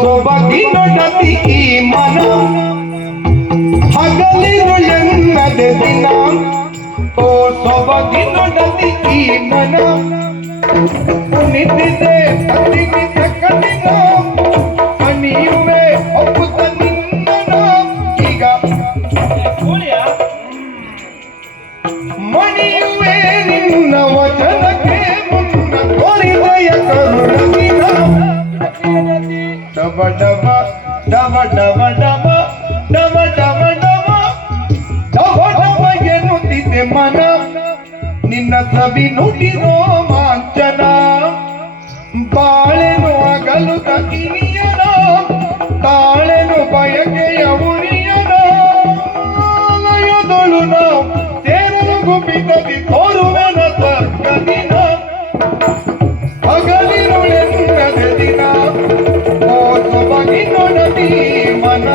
ಸೊಬಗಿನೊಡತಿ ಈ ಮನ ಹಗಲಿರುಳೆನ್ನದೆ ದಿನ ಓ ಸೊಬಗಿನೊಡತಿ ಈ ಮನ ನಿಂತಿದೆ ಅತಿನಿತ ಕಣ್ಣಿನ ಮಣಿಯುವೆ ಒಪ್ಪುತ್ತ ನಿನ್ನ ಈಗ ಮಣಿಯುವೆ ನಿನ್ನ ವಚನಕ್ಕೆ ಮುನ್ನ ತೋರಿದೆಯ ಕರುಣಗಿನ ಡಬ ಡಬ ಡಬ ಡಬ ಡಬ ಡಬ ಡಬ ಡಬ ಡಬ ಡಬ ಎನ್ನುತ್ತಿದೆ ಮನ ನಿನ್ನ ಸವಿ ನುಡಿ ರೋಮಾಂಚನ ಬಾಳೆನು ಅಗಲು ತಗಿನಿಯನ ತಾಳೆನು ಬಯಕೆಯ ಉರಿಯನ ಲಯದೊಳು ನಾವು ಸೇರಲು ಗುಪ್ಪಿತದಿ ತೋರುವೆನ ಸ್ವರ್ಗದಿನ ಹಗಲಿರುಳೆನ್ನದೆ ದಿನ ಓ ಸೊಬಗಿನೊಡತಿ ಮನ